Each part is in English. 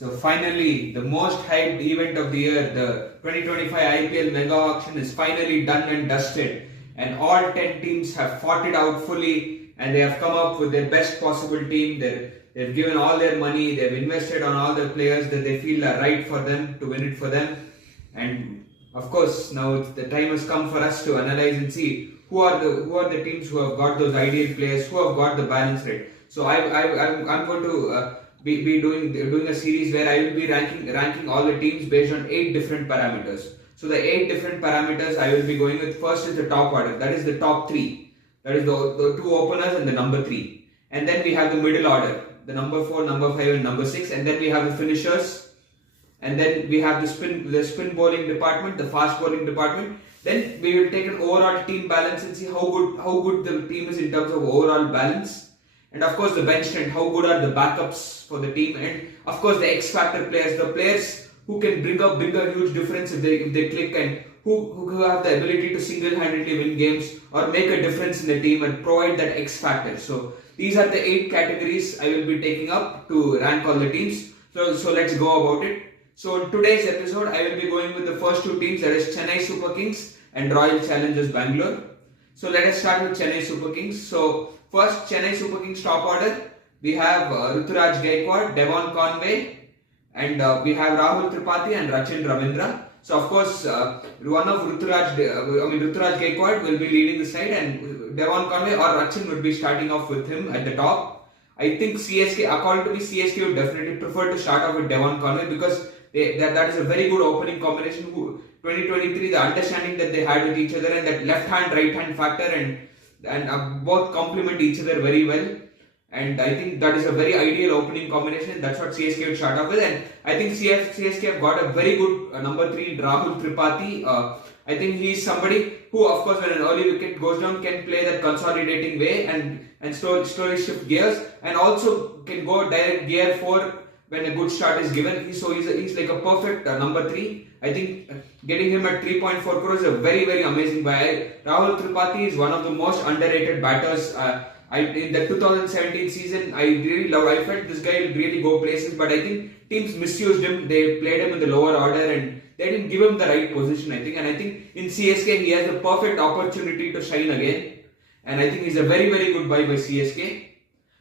So finally, the most hyped event of the year, the 2025 IPL mega auction is finally done and dusted, and all 10 teams have fought it out fully, and they have come up with their best possible team. They've given all their money, they've invested on all the players that they feel are right for them to win it for them. And of course, now the time has come for us to analyze and see who are the teams who have got those ideal players, who have got the balance right. So I'm going to be doing a series where I will be ranking all the teams based on 8 different parameters. So the 8 different parameters I will be going with. First is the top order, that is the top 3. That is the 2 openers and the number 3. And then we have the middle order, the number 4, number 5 and number 6. And then we have the finishers. And then we have the spin bowling department, the fast bowling department. Then we will take an overall team balance and see how good the team is in terms of overall balance. And of course the bench strength, how good are the backups for the team, and of course the X factor players, the players who can bring a huge difference if they click, and who have the ability to single-handedly win games or make a difference in the team and provide that X factor. So these are the 8 categories I will be taking up to rank all the teams. So let's go about it. So in today's episode, I will be going with the first 2 teams, that is Chennai Super Kings and Royal Challengers Bangalore. So let us start with Chennai Super Kings. So first, Chennai Super Kings top order, we have Ruturaj Gaikwad, Devon Conway, and we have Rahul Tripathi and Rachin Ravindra. So of course, one of Ruturaj Gaikwad will be leading the side, and Devon Conway or Rachin would be starting off with him at the top. I think CSK, according to me, CSK would definitely prefer to start off with Devon Conway because that is a very good opening combination. 2023, the understanding that they had with each other, and that left hand, right hand factor, and both complement each other very well. And I think that is a very ideal opening combination. That's what CSK would start off with. And I think CSK have got a very good number 3, Rahul Tripathi. I think he is somebody who, of course, when an early wicket goes down, can play that consolidating way and slowly shift gears, and also can go direct gear 4 when a good start is given. He's like a perfect number 3. I think getting him at 3.4 crores is a very, very amazing buy. Rahul Tripathi is one of the most underrated batters. In the 2017 season, I really loved. I felt this guy will really go places, but I think teams misused him. They played him in the lower order and they didn't give him the right position, I think. And I think in CSK, he has a perfect opportunity to shine again. And I think he's a very, very good buy by CSK.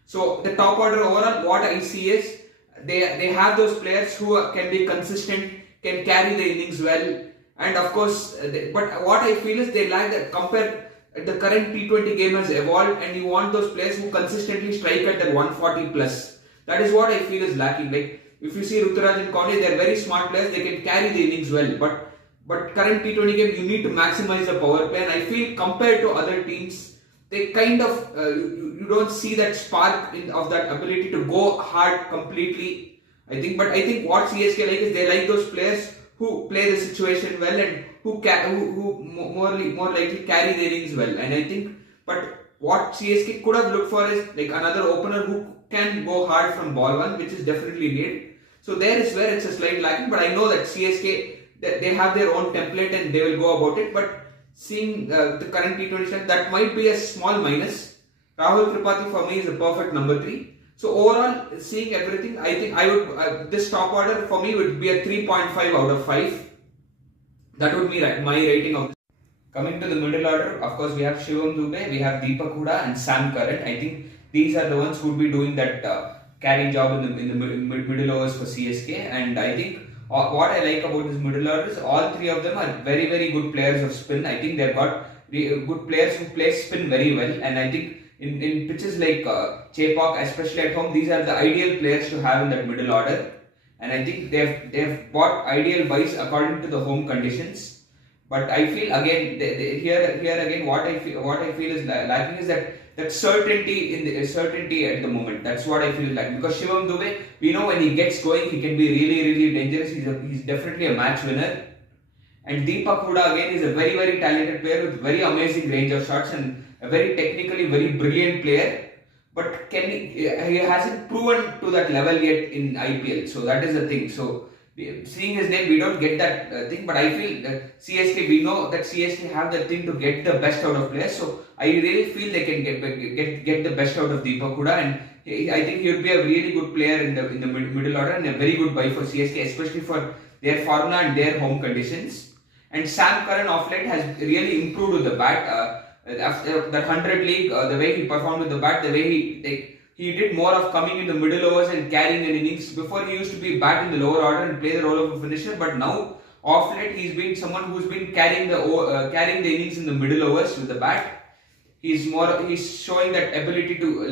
So the top order overall, what I see is they have those players who can be consistent, can carry the innings well, and of course, but what I feel is they lack that. Compared, the current T20 game has evolved, and you want those players who consistently strike at that 140 plus. That is what I feel is lacking. Like if you see Ruturaj and Conway, they are very smart players. They can carry the innings well, but current T20 game, you need to maximize the power play, and I feel compared to other teams, they kind of you don't see that spark of that ability to go hard completely. I think what CSK like is they like those players who play the situation well and who more likely carry the innings well. And I think, but what CSK could have looked for is like another opener who can go hard from ball 1, which is definitely needed. So there is where it's a slight lacking. But I know that CSK, they have their own template and they will go about it. But seeing the current T20 strength, that might be a small minus. Rahul Tripathi for me is a perfect number 3. So overall, seeing everything, I think I would this top order for me would be a 3.5 out of 5. That would be my rating of this. Coming to the middle order, of course, we have Shivam Dubey, we have Deepak Hooda and Sam Curran. I think these are the ones who would be doing that carrying job in the middle overs for CSK. And I think what I like about this middle order is all 3 of them are very, very good players of spin. I think they've got good players who play spin very well, and I think in pitches like Chepauk, especially at home, these are the ideal players to have in that middle order. And I think they've bought ideal buys according to the home conditions. But I feel again here again what I feel is lacking is that certainty at the moment. That's what I feel like, because Shivam Dubey, we know when he gets going, he can be really, really dangerous. He's definitely a match winner. And Deepak Hooda again is a very, very talented player with very amazing range of shots and a very technically very brilliant player. But he hasn't proven to that level yet in IPL. So that is the thing. So seeing his name, we don't get that thing. But I feel that CSK, we know that CSK have that thing to get the best out of players. So I really feel they can get the best out of Deepak Hooda, and I think he would be a really good player in the middle order and a very good buy for CSK, especially for their formula and their home conditions. And Sam Curran of late has really improved with the bat. After that 100 league, the way he performed with the bat, the way he did more of coming in the middle overs and carrying an innings. Before he used to be bat in the lower order and play the role of a finisher, but now off late he's been someone who's been carrying the innings in the middle overs with the bat. He's showing that ability to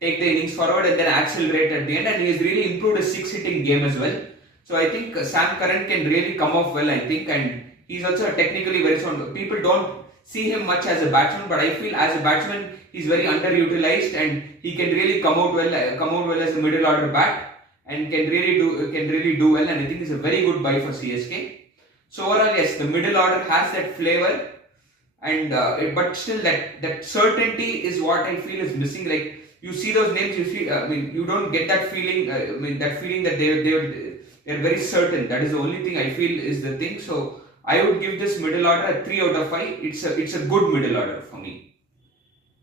take the innings forward and then accelerate at the end, and he has really improved his six hitting game as well. So I think Sam Curran can really come off well, I think, and he's also technically very sound. People don't see him much as a batsman, but I feel as a batsman he's very underutilized and he can really come out well as a middle order bat and can really do well, and I think it's a very good buy for CSK. So overall, yes, the middle order has that flavor, and but still that certainty is what I feel is missing. Like you see those names, you don't get that feeling. That feeling that they're very certain. That is the only thing I feel is the thing. So I would give this middle order a 3 out of 5. It's a good middle order for me.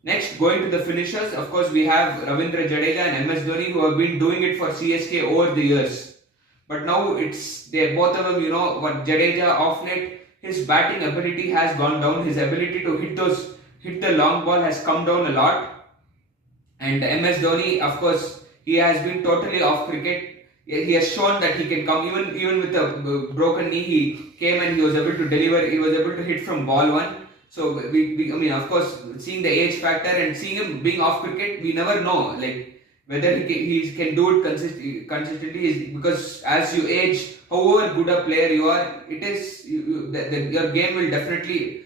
Next, going to the finishers, of course we have Ravindra Jadeja and MS Dhoni, who have been doing it for CSK over the years. But now they're both of them, what Jadeja off late, his batting ability has gone down. His ability to hit the long ball has come down a lot. And MS Dhoni, of course, he has been totally off cricket. He has shown that he can come, even with a broken knee, he came and he was able to deliver, he was able to hit from ball one. So, of course, seeing the age factor and seeing him being off cricket, we never know, whether he can do it consistently, is because as you age, however good a player you are, your game will definitely,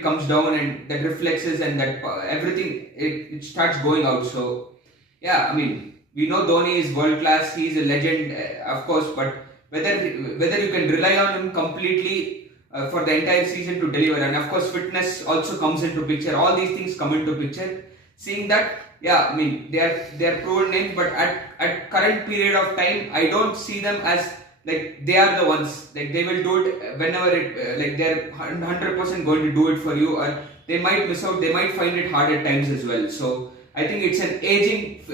comes down, and that reflexes and that everything, it starts going out. So, yeah, we know Dhoni is world class, he is a legend, of course, but whether you can rely on him completely for the entire season to deliver, and of course fitness also comes into picture. All these things come into picture. Seeing that, yeah, they are proven names, but at current period of time, I don't see them as they are the ones. They will do it whenever they're 100% going to do it for you, or they might miss out. They might find it hard at times as well. So I think it's an aging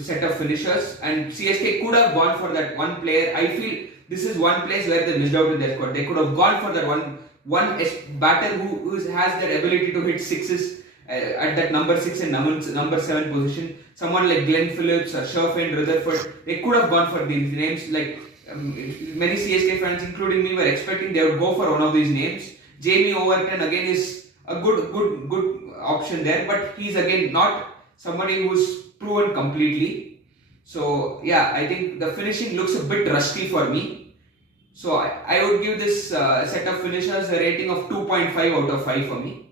set of finishers, and CSK could have gone for that one player. I feel this is one place where they missed out in their squad. They could have gone for that one batter who has that ability to hit sixes at that number 6 and number 7 position. Someone like Glenn Phillips or Sherfane Rutherford. They could have gone for these names. Many CSK fans, including me, were expecting they would go for one of these names. Jamie Overton again is a good option there, but he's again not somebody who's proven completely. So yeah, I think the finishing looks a bit rusty for me. So I would give this set of finishers a rating of 2.5 out of 5 for me.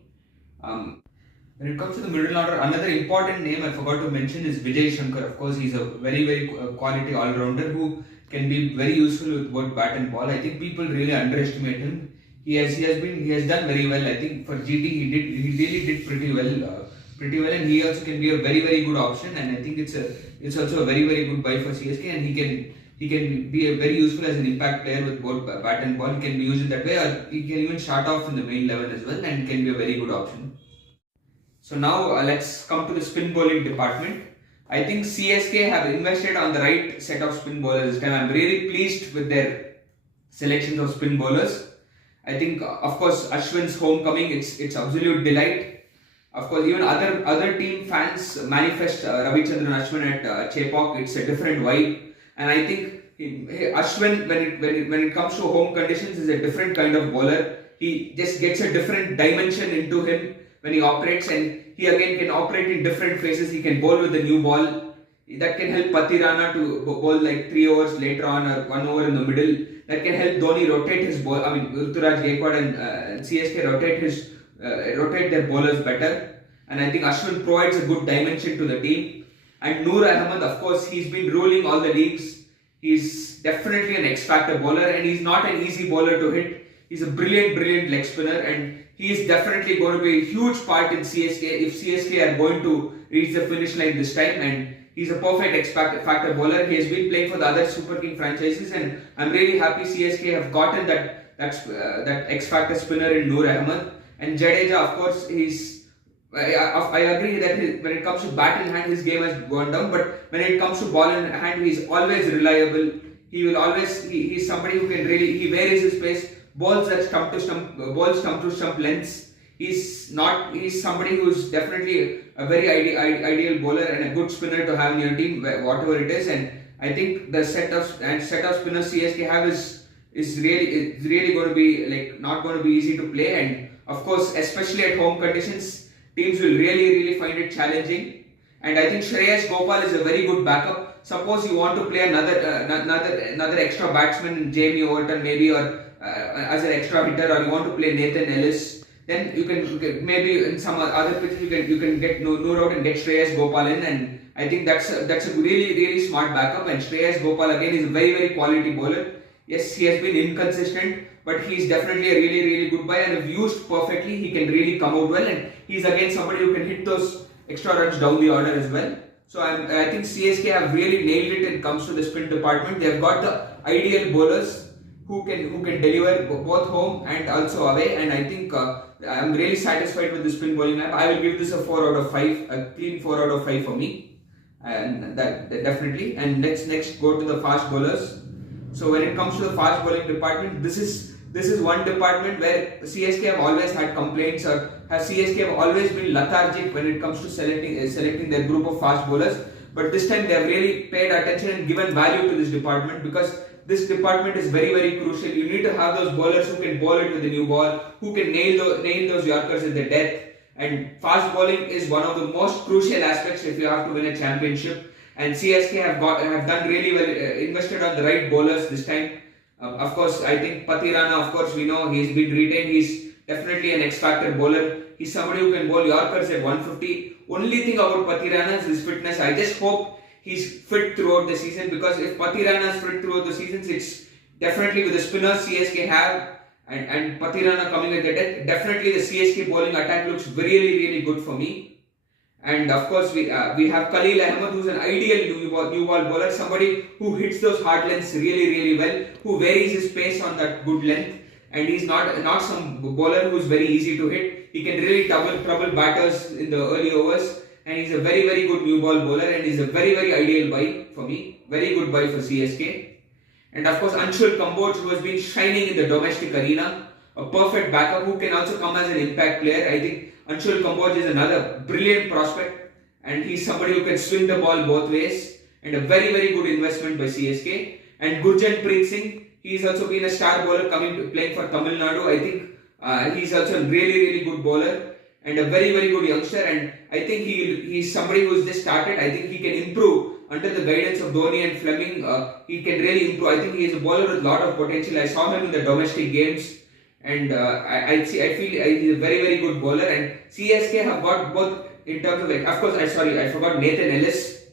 When it comes to the middle order, another important name I forgot to mention is Vijay Shankar. Of course, he's a very quality all-rounder who can be very useful with both bat and ball. I think people really underestimate him. He has done very well. I think for GT he really did pretty well, and he also can be a very good option. And I think it's also a very good buy for CSK, and he can be a very useful as an impact player with both bat and ball. He can be used in that way, or he can even start off in the main 11 as well, and can be a very good option. So now let's come to the spin bowling department. I think CSK have invested on the right set of spin bowlers this time. I'm really pleased with their selections of spin bowlers. I think, of course, Ashwin's homecoming, it's absolute delight. Of course, even other team fans manifest Ravichandran Ashwin at Chepauk. It's a different vibe, and I think Ashwin, when it comes to home conditions, is a different kind of bowler. He just gets a different dimension into him when he operates, and he again can operate in different phases. He can bowl with the new ball. That can help Patirana to bowl 3 overs later on, or 1 over in the middle. That can help Dhoni rotate his ball. Ruturaj Gaikwad and CSK rotate their bowlers better. And I think Ashwin provides a good dimension to the team. And Noor Ahmed, of course, he's been ruling all the leagues. He's definitely an X-factor bowler, and he's not an easy bowler to hit. He's a brilliant leg spinner, and he is definitely going to be a huge part in CSK if CSK are going to reach the finish line this time. And he's a perfect X-factor bowler. He has been playing for the other Super King franchises, and I'm really happy CSK have gotten that X-factor spinner in Noor Ahmed. And Jadeja, of course, he's I agree that when it comes to bat in hand, his game has gone down. But when it comes to ball in hand, he's always reliable. He will always he's somebody who can really he varies his pace. Balls at stump to stump, balls stump to stump lengths. He's somebody who's definitely a very ideal bowler and a good spinner to have in your team, whatever it is. And I think the set of spinners CSK have is really going to be like not going to be easy to play. And of course, especially at home conditions, teams will really find it challenging. And I think Shreyas Gopal is a very good backup. Suppose you want to play another extra batsman, Jamie Overton maybe, or as an extra hitter, or you want to play Nathan Ellis, then you can maybe in some other pitch you can get Noor out and get Shreyas Gopal in, and I think that's a really smart backup. And Shreyas Gopal again is a very quality bowler. Yes, he has been inconsistent, but he's definitely a really good buy, and if used perfectly, he can really come out well. And he's again somebody who can hit those extra runs down the order as well. So I think CSK have really nailed it when it comes to the spin department. They've got the ideal bowlers who can deliver both home and also away, and I think I'm really satisfied with the spin bowling lineup. I will give this a 4 out of 5, a clean 4 out of 5 for me, and that definitely. And next go to the fast bowlers. So when it comes to the fast bowling department, this is one department where CSK have always had complaints, or CSK have always been lethargic when it comes to selecting their group of fast bowlers. But this time they have really paid attention and given value to this department, because this department is very crucial. You need to have those bowlers who can bowl it with the new ball, who can nail those Yorkers in the death. And fast bowling is one of the most crucial aspects if you have to win a championship. And CSK have done really well, invested on the right bowlers this time. Of course, I think Pathirana, of course, we know he's been retained. He's definitely an X-factor bowler. He's somebody who can bowl Yorkers at 150. Only thing about Pathirana is his fitness. I just hope he's fit throughout the season, because if Pathirana is fit throughout the season, it's definitely with the spinners CSK have and Pathirana coming at the death, definitely the CSK bowling attack looks really good for me. And of course, we have Khalil Ahmed, who's an ideal new ball bowler, somebody who hits those hard lengths really well, who varies his pace on that good length, and he's not some bowler who's very easy to hit. He can really trouble batters in the early overs, and he's a very good new ball bowler, and he's a very ideal buy for me, very good buy for CSK. And of course, Anshul Kamboj, who has been shining in the domestic arena, a perfect backup who can also come as an impact player. I think Anshul Kamboj is another brilliant prospect, and he's somebody who can swing the ball both ways, and a very good investment by CSK. And Gurjanpreet Singh, he's also been a star bowler playing for Tamil Nadu. I think he's also a really good bowler and a very good youngster, and I think he's somebody who's just started. I think he can improve under the guidance of Dhoni and Fleming. He can really improve. I think he is a bowler with a lot of potential. I saw him in the domestic games, and I feel he's a very good bowler. And CSK have got both in terms of course, I forgot Nathan Ellis.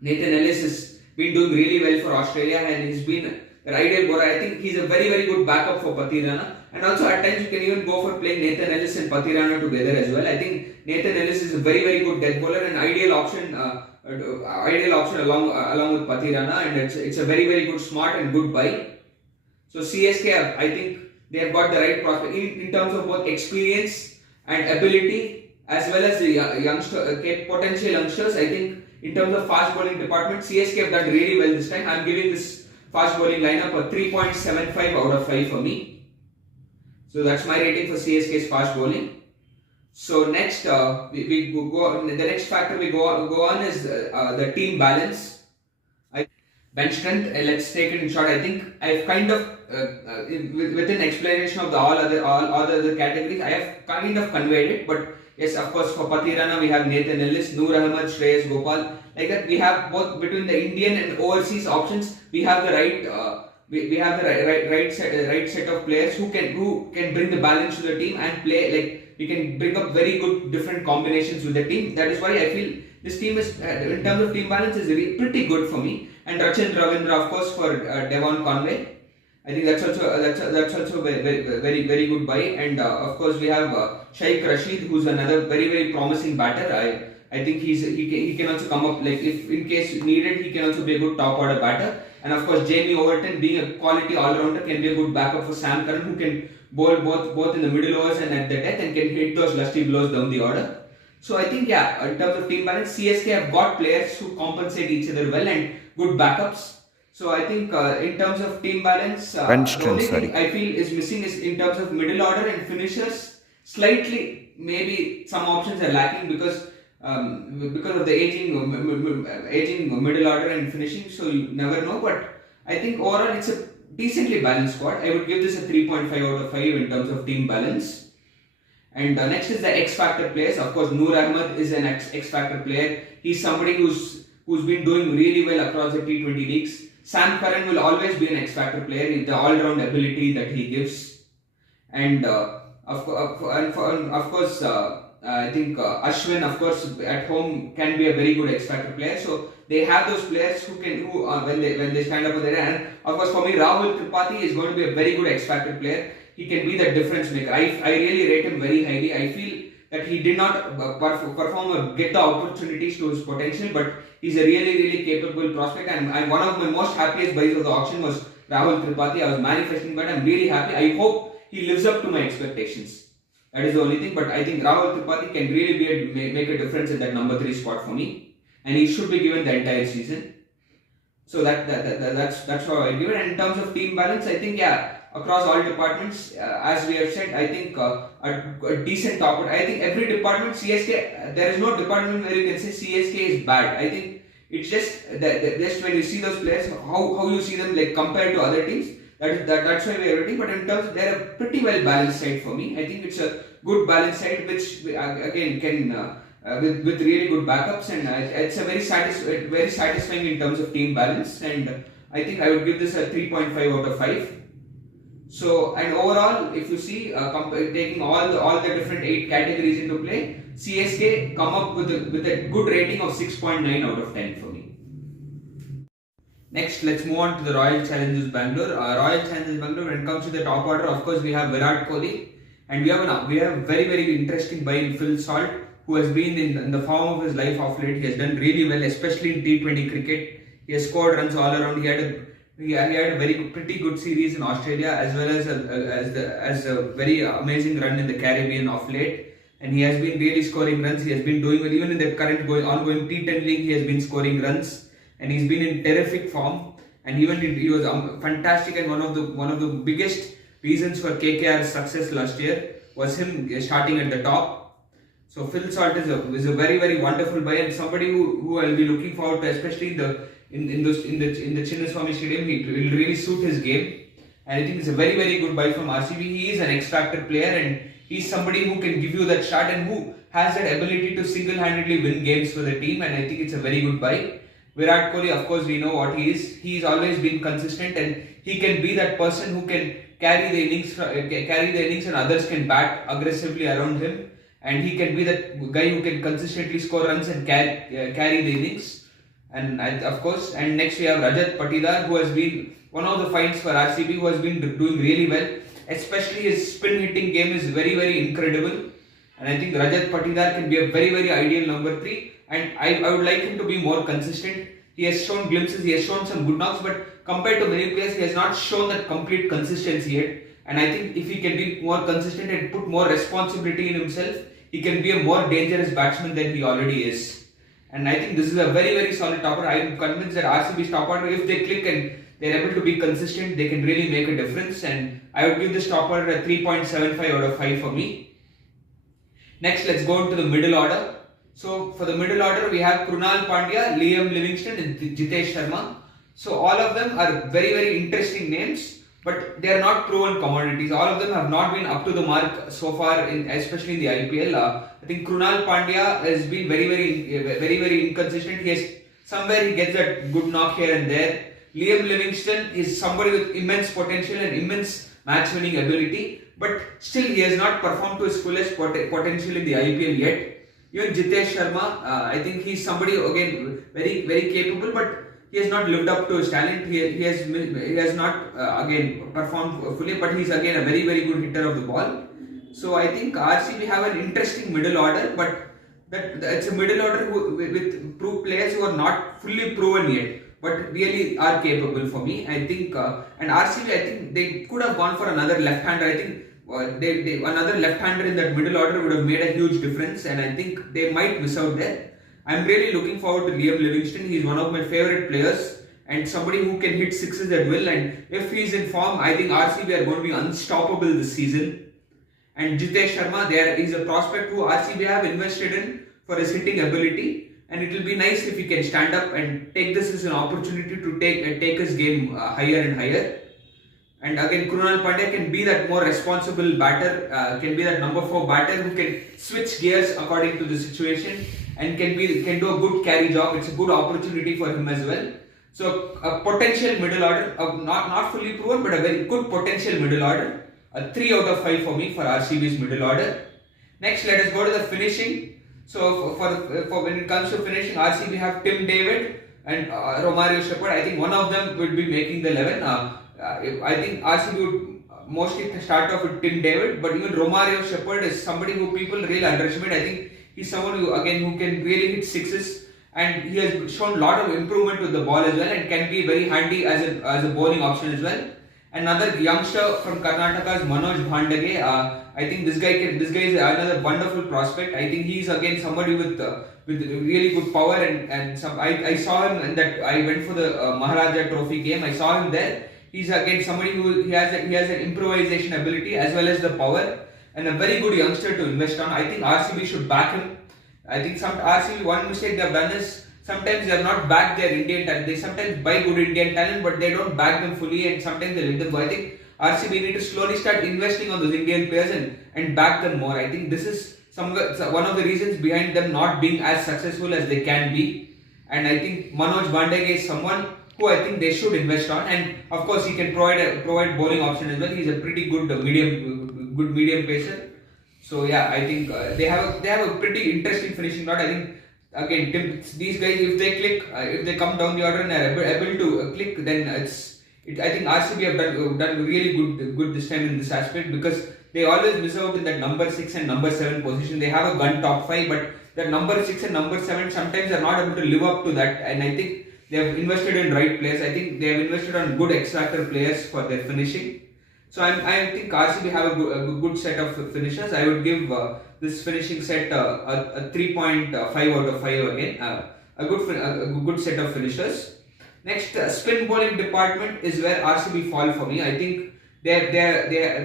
Nathan Ellis has been doing really well for Australia, and he's been an ideal bowler. I think he's a very good backup for Pathirana. And also at times you can even go for playing Nathan Ellis and Pathirana together as well. I think Nathan Ellis is a very good death bowler, and ideal option along with Pathirana, and it's a very good, smart and good buy. So CSK, I think they have got the right prospect in terms of both experience and ability, as well as the potential youngsters. I think in terms of fast bowling department, CSK have done really well this time. I'm giving this fast bowling lineup a 3.75 out of 5 for me. So that's my rating for CSK's fast bowling. So next, we go. The next factor we go on is the team balance. Bench strength. Let's take it in short. I think I've kind of with an explanation of all other categories, I have kind of conveyed it. But yes, of course, for Pathirana we have Nathan Ellis, Noor Ahmed, Shreyas Gopal. Like that, we have both between the Indian and overseas options. We have the right. We have the right set of players who can bring the balance to the team and play like we can bring up very good different combinations with the team. That is why I feel this team is in terms of team balance is pretty good for me. And Rachin Ravindra, of course, for Devon Conway. I think that's also very good buy. And of course we have Shaikh Rashid, who's another very promising batter. I think he can also come up, like if in case needed, he can also be a good top order batter. And of course, Jamie Overton, being a quality all-rounder, can be a good backup for Sam Curran, who can bowl both in the middle overs and at the death, and can hit those lusty blows down the order. So I think, yeah, in terms of team balance, CSK have got players who compensate each other well and good backups. So I think in terms of team balance, the only thing I feel is missing is in terms of middle order and finishers. Slightly, maybe some options are lacking because of the aging middle order and finishing. So you never know. But I think overall it's a decently balanced squad. I would give this a 3.5 out of 5 in terms of team balance. And next is the X Factor players. Of course, Noor Ahmed is an X Factor player. He's somebody who's been doing really well across the T20 leagues. Sam Curran will always be an X Factor player. The all-round ability that he gives, and of course, I think Ashwin, of course, at home can be a very good X Factor player. So they have those players who when they stand up there. And of course, for me, Rahul Tripathi is going to be a very good X Factor player. He can be the difference maker. I really rate him very highly. I feel that he did not perform or get the opportunities to his potential, but he's a really capable prospect. And one of my most happiest buys of the auction was Rahul Tripathi. I was manifesting, but I'm really happy. I hope he lives up to my expectations. That is the only thing. But I think Rahul Tripathi can really make a difference in that number 3 spot for me, and he should be given the entire season. So that's how I give it. And in terms of team balance, I think, yeah, across all departments, as we have said, I think a decent top order. I think every department, CSK, there is no department where you can say CSK is bad. I think it's just just when you see those players, how you see them like compared to other teams. That's why we are rating. But in terms, they're a pretty well balanced side for me. I think it's a good balanced side, which again can with really good backups, and it's a very satisfying in terms of team balance. And I think I would give this a 3.5 out of 5. So, and overall, if you see, taking all the different 8 categories into play, CSK come up with a good rating of 6.9 out of 10 for me. Next, let's move on to the Royal Challengers Bangalore. Royal Challengers Bangalore, when it comes to the top order, of course, we have Virat Kohli, and we have very interesting buy in Phil Salt, who has been in the form of his life of late. He has done really well, especially in T20 cricket. He has scored runs all around. He had a pretty good series in Australia, as well as a very amazing run in the Caribbean of late. And he has been really scoring runs. He has been doing well, even in the current ongoing T10 league. He has been scoring runs, and he's been in terrific form. And even he was fantastic. And one of the biggest reasons for KKR's success last year was him starting at the top. So Phil Salt is a very wonderful buy, and somebody who I'll be looking forward to, especially in the Chinnaswamy Stadium. It will really suit his game, and I think it's a very good buy from RCB. He is an X Factor player, and he's somebody who can give you that shot and who has that ability to single-handedly win games for the team, and I think it's a very good buy. Virat Kohli, of course, we know what he is. He's always been consistent, and he can be that person who can carry the innings, and others can bat aggressively around him. And he can be that guy who can consistently score runs and carry the innings. And next we have Rajat Patidar, who has been one of the finds for RCB, who has been doing really well. Especially his spin hitting game is very incredible. And I think Rajat Patidar can be a very ideal number 3. And I would like him to be more consistent. He has shown glimpses, he has shown some good knocks, but compared to many players, he has not shown that complete consistency yet. And I think if he can be more consistent and put more responsibility in himself, he can be a more dangerous batsman than he already is. And I think this is a very solid top order. I am convinced that RCB's top order, if they click and they're able to be consistent, they can really make a difference. And I would give this top order a 3.75 out of 5 for me. Next, let's go into the middle order. So for the middle order, we have Krunal Pandya, Liam Livingston, and Jitesh Sharma. So all of them are very interesting names, but they are not proven commodities. All of them have not been up to the mark so far, especially in the IPL. I think Krunal Pandya has been very inconsistent. He gets that good knock here and there. Liam Livingston is somebody with immense potential and immense match-winning ability, but still he has not performed to his fullest potential in the IPL yet. Even Jitesh Sharma, I think he's somebody again very capable, but he has not lived up to his talent. He has not again performed fully, but he's again a very good hitter of the ball. So I think RCB have an interesting middle order, but it's a middle order with players who are not fully proven yet, but really are capable for me. I think and RCB, I think they could have gone for another left-hander. I think another left-hander in that middle order would have made a huge difference, and I think they might miss out there. I'm really looking forward to Liam Livingston. He's one of my favorite players and somebody who can hit sixes at will. And if he's in form, I think RCB are going to be unstoppable this season. And Jitesh Sharma, he's a prospect who RCB have invested in for his hitting ability. And it will be nice if he can stand up and take this as an opportunity to take his game higher and higher. And again, Krunal Pandya can be that more responsible batter, can be that number 4 batter who can switch gears according to the situation and can do a good carry job. It's a good opportunity for him as well. So a potential middle order, not fully proven, but a very good potential middle order. A 3 out of 5 for me for RCB's middle order. Next, let us go to the finishing. So for when it comes to finishing, RCB have Tim David and Romario Shepherd. I think one of them will be making the 11. I think RCB would mostly start off with Tim David, but even Romario Shepherd is somebody who people really underestimate. I think he's someone who can really hit sixes, and he has shown a lot of improvement with the ball as well, and can be very handy as a bowling option as well. Another youngster from Karnataka is Manoj Bhandage. I think this guy is another wonderful prospect. I think he's again somebody with really good power and some. I saw him in that. I went for the Maharaja Trophy game. I saw him there. He's again somebody who he has an improvisation ability as well as the power, and a very good youngster to invest on. I think RCB should back him. I think some RCB, one mistake they have done is sometimes they have not backed their Indian talent. They sometimes buy good Indian talent, but they don't back them fully, and sometimes they let them go. I think RCB need to slowly start investing on those Indian players and back them more. I think this is one of the reasons behind them not being as successful as they can be. And I think Manoj Bhandage is someone who I think they should invest on, and of course he can provide bowling option as well. He's a pretty good medium pacer. So yeah, I think they have a pretty interesting finishing lot. I think again these guys, if they click, if they come down the order and are able to click, then I think RCB have done really good this time in this aspect, because they always miss out in that number 6 and number 7 position. They have a gun top 5, but the number 6 and number 7 sometimes are not able to live up to that, and I think they have invested in right players. I think they have invested on good X-factor players for their finishing. So I think RCB have a good set of finishers. I would give this finishing set a 3.5 out of 5 again. A good set of finishers. Next, spin bowling department is where RCB fall for me. I think they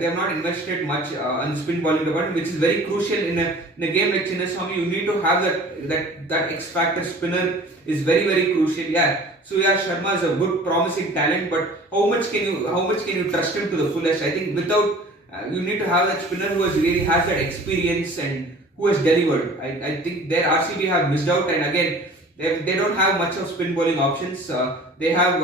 have not invested much on the spin bowling department, which is very crucial in a game like Chinnaswamy. You need to have that X factor spinner is very crucial. Yeah, Surya Sharma is a good promising talent, but how much can you trust him to the fullest? I think without you need to have that spinner who really has that experience and who has delivered. I think their RCB have missed out, and again they don't have much of spin bowling options. They have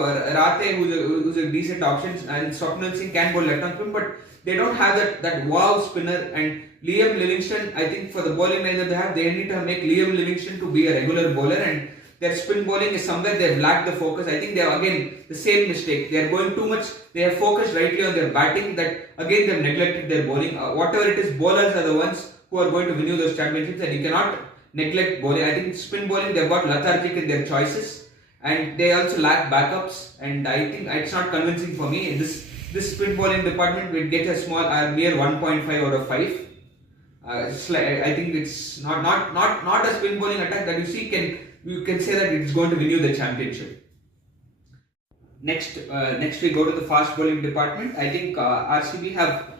Rate who's a decent option, and Swapnil Singh can bowl left arm spin, but they don't have that wow spinner. And Liam Livingston, I think for the bowling line that they have, they need to make Liam Livingston to be a regular bowler, and their spin bowling is somewhere they've lacked the focus. I think they have again the same mistake. They are going too much. They have focused rightly on their batting, that again they've neglected their bowling. Whatever it is, bowlers are the ones who are going to win you those championships, and you cannot neglect bowling. I think spin bowling, they've got lethargic in their choices, and they also lack backups, and I think it's not convincing for me. This spin bowling department will get a mere 1.5 out of 5. I think it's not a spin bowling attack that you can say that it's going to win you the championship. Next we go to the fast bowling department. I think RCB have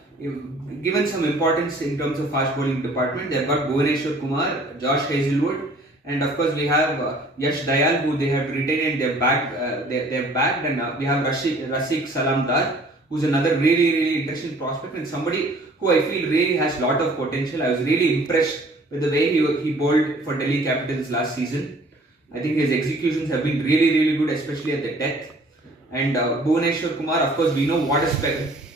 given some importance in terms of fast bowling department. They've got Bhuvaneshwar Kumar, Josh Hazelwood, and of course we have Yash Dayal, who they have retained and they've bagged, and we have Rasik Salamdar, who's another really interesting prospect and somebody who I feel really has lot of potential. I was really impressed with the way he bowled for Delhi Capitals last season. I think his executions have been really good, especially at the death. And Bhuvaneshwar Kumar, of course, we know what a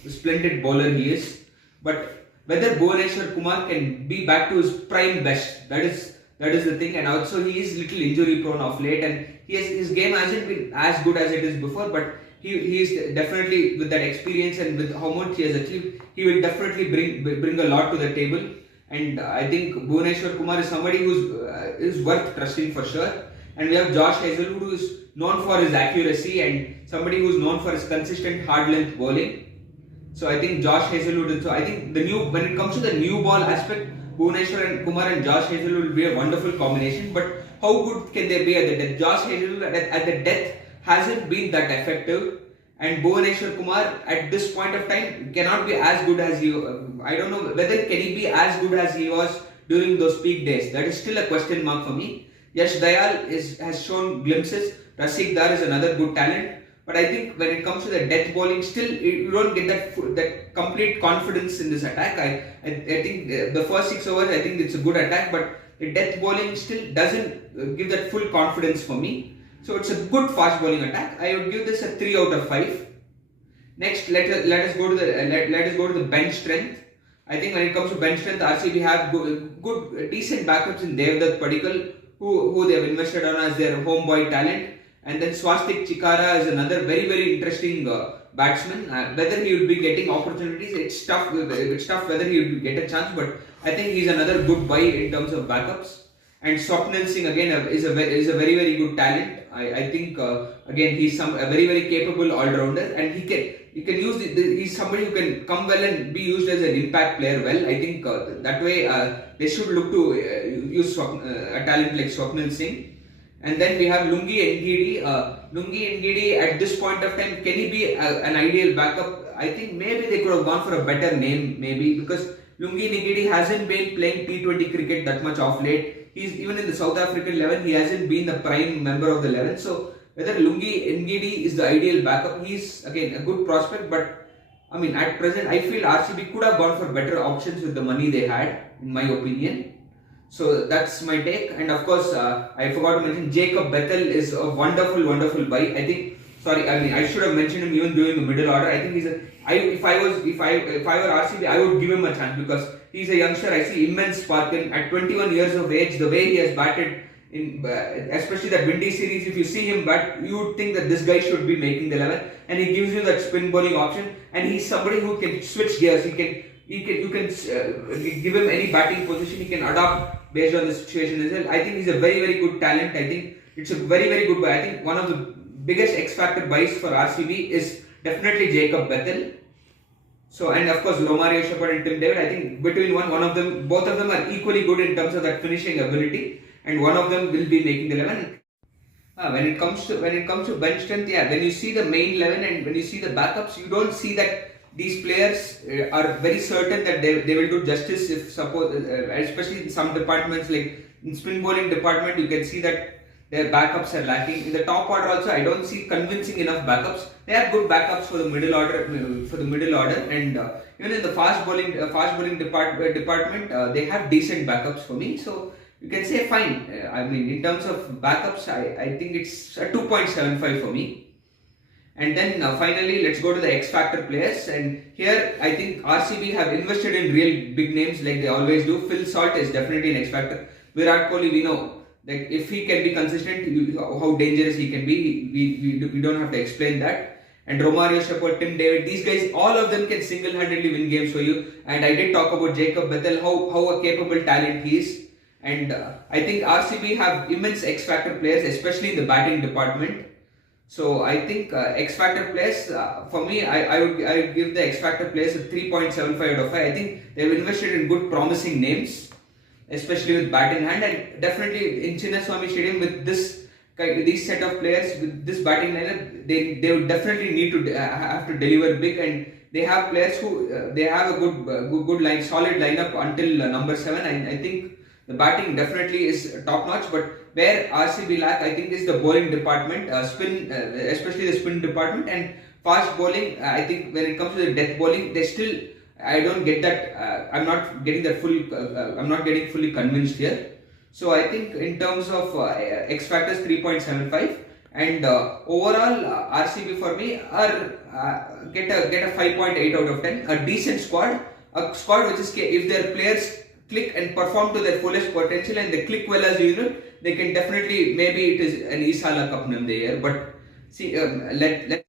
splendid bowler he is. But whether Bhuvaneshwar Kumar can be back to his prime best, that is the thing. And also he is little injury prone of late, and his game hasn't been as good as it is before. But he is definitely, with that experience and with how much he has achieved, he will definitely bring a lot to the table. And I think Bhuvaneshwar Kumar is somebody is worth trusting for sure. And we have Josh Hazelwood, who is known for his accuracy and somebody who is known for his consistent hard length bowling. So I think Josh Hazelwood, and so I think when it comes to the new ball aspect, Bhuvneshwar and Kumar and Josh Hazelwood will be a wonderful combination. But how good can they be at the death? Josh Hazelwood at the death hasn't been that effective, and Bhuvneshwar Kumar at this point of time cannot be as good as he. I don't know whether can he be as good as he was during those peak days. That is still a question mark for me. Yash Dayal has shown glimpses. Rasik Dar is another good talent. But I think when it comes to the death bowling, still you don't get that complete confidence in this attack. I think the first 6 overs, I think it's a good attack, but the death bowling still doesn't give that full confidence for me. So it's a good fast bowling attack. I would give this a 3 out of 5. Next, let us go to the bench strength. I think when it comes to bench strength, RCB have good decent backups in Devdutt Padikkal, who they have invested on as their homeboy talent. And then Swastik Chikara is another very interesting batsman. Whether he will be getting opportunities, it's tough whether he will get a chance. But I think he's another good buy in terms of backups. And Swapnil Singh again is a very good talent. I think again he's a very capable all rounder, and he can use he's somebody who can come well and be used as an impact player well. I think that way they should look to use a talent like Swapnil Singh. And then we have Lungi Ngidi. Lungi Ngidi at this point of time, can he be an ideal backup? I think maybe they could have gone for a better name, maybe, because Lungi Ngidi hasn't been playing T20 cricket that much of late. He's even in the South African 11, he hasn't been the prime member of the 11. So whether Lungi Ngidi is the ideal backup, he's again a good prospect, but I mean at present I feel RCB could have gone for better options with the money they had, in my opinion. So that's my take. And of course, I forgot to mention Jacob Bethel is a wonderful buy. I should have mentioned him even during the middle order. I think if I were RCB, I would give him a chance because he's a youngster. I see immense spark in at 21 years of age. The way he has batted in, especially that Windy series, if you see him bat, you would think that this guy should be making the 11. And he gives you that spin bowling option. And he's somebody who can switch gears. You can give him any batting position. He can adapt based on the situation as well. I think he's a very good talent. I think it's a very good buy. I think one of the biggest X factor buys for RCB is definitely Jacob Bethel. So, and of course Romario Shepherd and Tim David. I think between both of them are equally good in terms of that finishing ability, and one of them will be making the 11. When it comes to bench strength, when you see the main 11 and when you see the backups, you don't see that these players are very certain that they will do justice if suppose, especially in some departments like in spin bowling department, you can see that their backups are lacking. In the top order also, I don't see convincing enough backups. They have good backups for the middle order, and even in the fast bowling department, they have decent backups for me. So you can say fine. I mean, in terms of backups, I think it's a 2.75 for me. And then finally, let's go to the X Factor players. And here, I think RCB have invested in real big names like they always do. Phil Salt is definitely an X Factor. Virat Kohli, we know that if he can be consistent, how dangerous he can be. We don't have to explain that. And Romario Shepherd, Tim David, these guys, all of them can single-handedly win games for you. And I did talk about Jacob Bethel, how a capable talent he is. And I think RCB have immense X Factor players, especially in the batting department. So I think X Factor players, for me, I would give the X Factor players a 3.75 out of 5. I think they've invested in good promising names, especially with bat in hand, and definitely in Chinnaswamy Stadium with these set of players with this batting lineup, they would definitely need to have to deliver big, and they have players who they have a good solid lineup until number 7. And I think the batting definitely is top notch, but where RCB lack, I think, is the bowling department, especially the spin department, and fast bowling. I think when it comes to the death bowling, I don't get that. I'm not getting fully convinced here. So I think in terms of X factors, 3.75, and overall RCB for me are get a 5.8 out of 10. A decent squad, which is if their players click and perform to their fullest potential and they click well as a unit, they can definitely, maybe it is an Isala Cup name the year, but see, let